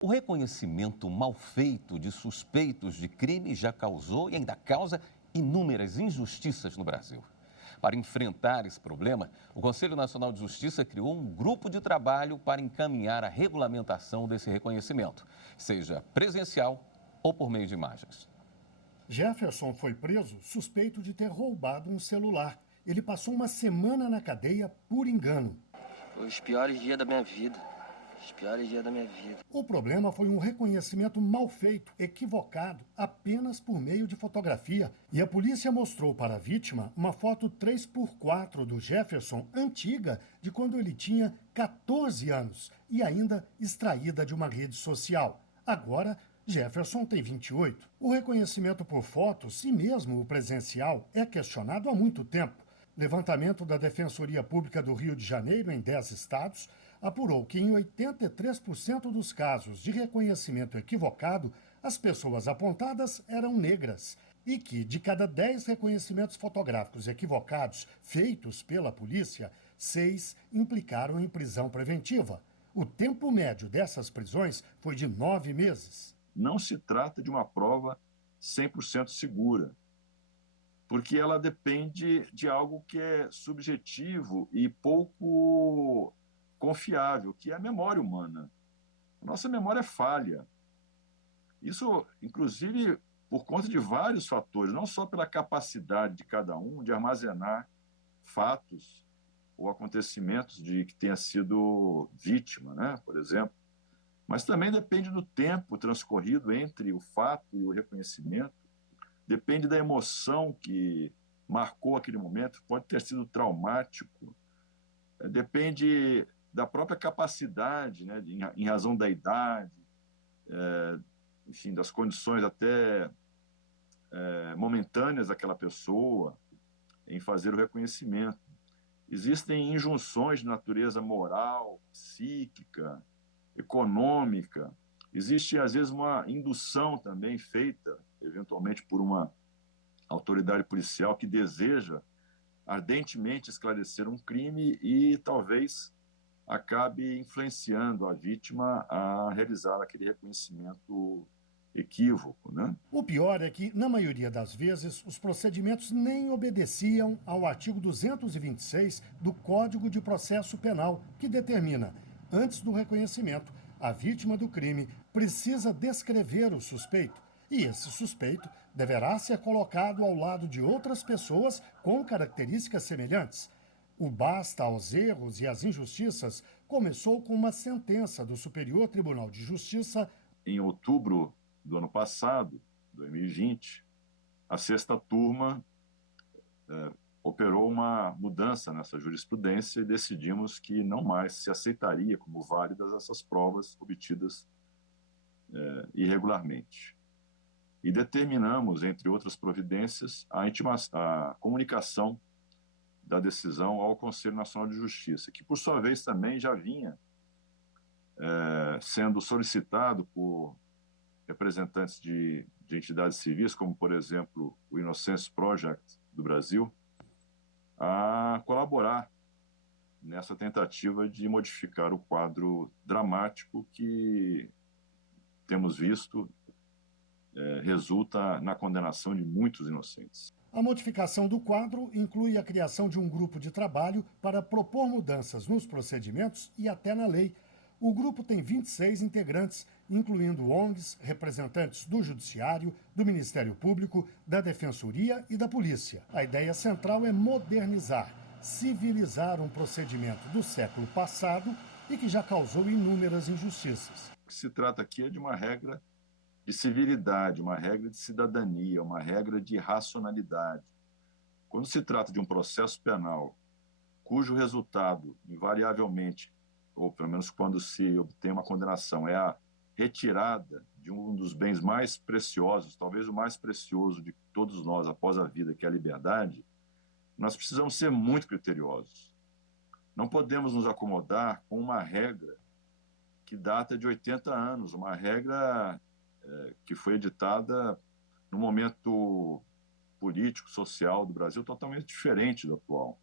O reconhecimento mal feito de suspeitos de crime já causou e ainda causa inúmeras injustiças no Brasil. Para enfrentar esse problema, o Conselho Nacional de Justiça criou um grupo de trabalho para encaminhar a regulamentação desse reconhecimento, seja presencial ou por meio de imagens. Jefferson foi preso suspeito de ter roubado um celular. Ele passou uma semana na cadeia por engano. Foi os piores dias da minha vida. Os piores dias da minha vida. O problema foi um reconhecimento mal feito, equivocado, apenas por meio de fotografia. E a polícia mostrou para a vítima uma foto 3x4 do Jefferson, antiga, de quando ele tinha 14 anos e ainda extraída de uma rede social. Agora, Jefferson tem 28. O reconhecimento por fotos, e mesmo o presencial, é questionado há muito tempo. Levantamento da Defensoria Pública do Rio de Janeiro, em 10 estados, apurou que em 83% dos casos de reconhecimento equivocado, as pessoas apontadas eram negras e que, de cada 10 reconhecimentos fotográficos equivocados feitos pela polícia, 6 implicaram em prisão preventiva. O tempo médio dessas prisões foi de 9 meses. Não se trata de uma prova 100% segura, porque ela depende de algo que é subjetivo e pouco confiável, que é a memória humana. A nossa memória é falha. Isso, inclusive, por conta de vários fatores, não só pela capacidade de cada um de armazenar fatos ou acontecimentos de que tenha sido vítima, né, por exemplo, mas também depende do tempo transcorrido entre o fato e o reconhecimento. Depende da emoção que marcou aquele momento, pode ter sido traumático, depende da própria capacidade, né, em razão da idade, enfim, das condições até momentâneas daquela pessoa em fazer o reconhecimento. Existem injunções de natureza moral, psíquica, econômica. Existe, às vezes, uma indução também feita, eventualmente, por uma autoridade policial que deseja ardentemente esclarecer um crime e talvez acabe influenciando a vítima a realizar aquele reconhecimento equívoco, né? O pior é que, na maioria das vezes, os procedimentos nem obedeciam ao artigo 226 do Código de Processo Penal, que determina, antes do reconhecimento, a vítima do crime precisa descrever o suspeito. E esse suspeito deverá ser colocado ao lado de outras pessoas com características semelhantes. O basta aos erros e às injustiças começou com uma sentença do Superior Tribunal de Justiça. Em outubro do ano passado, 2020, a sexta turma operou uma mudança nessa jurisprudência e decidimos que não mais se aceitaria como válidas essas provas obtidas irregularmente. E determinamos, entre outras providências, a comunicação da decisão ao Conselho Nacional de Justiça, que, por sua vez, também já vinha sendo solicitado por representantes de entidades civis, como, por exemplo, o Innocence Project do Brasil, a colaborar nessa tentativa de modificar o quadro dramático que temos visto resulta na condenação de muitos inocentes. A modificação do quadro inclui a criação de um grupo de trabalho para propor mudanças nos procedimentos e até na lei. O grupo tem 26 integrantes, incluindo ONGs, representantes do Judiciário, do Ministério Público, da Defensoria e da Polícia. A ideia central é modernizar, civilizar um procedimento do século passado e que já causou inúmeras injustiças. O que se trata aqui é de uma regra de civilidade, uma regra de cidadania, uma regra de racionalidade. Quando se trata de um processo penal cujo resultado, invariavelmente, ou pelo menos quando se obtém uma condenação, é a retirada de um dos bens mais preciosos, talvez o mais precioso de todos nós após a vida, que é a liberdade, nós precisamos ser muito criteriosos. Não podemos nos acomodar com uma regra que data de 80 anos, uma regra que foi editada no momento político, social do Brasil totalmente diferente do atual.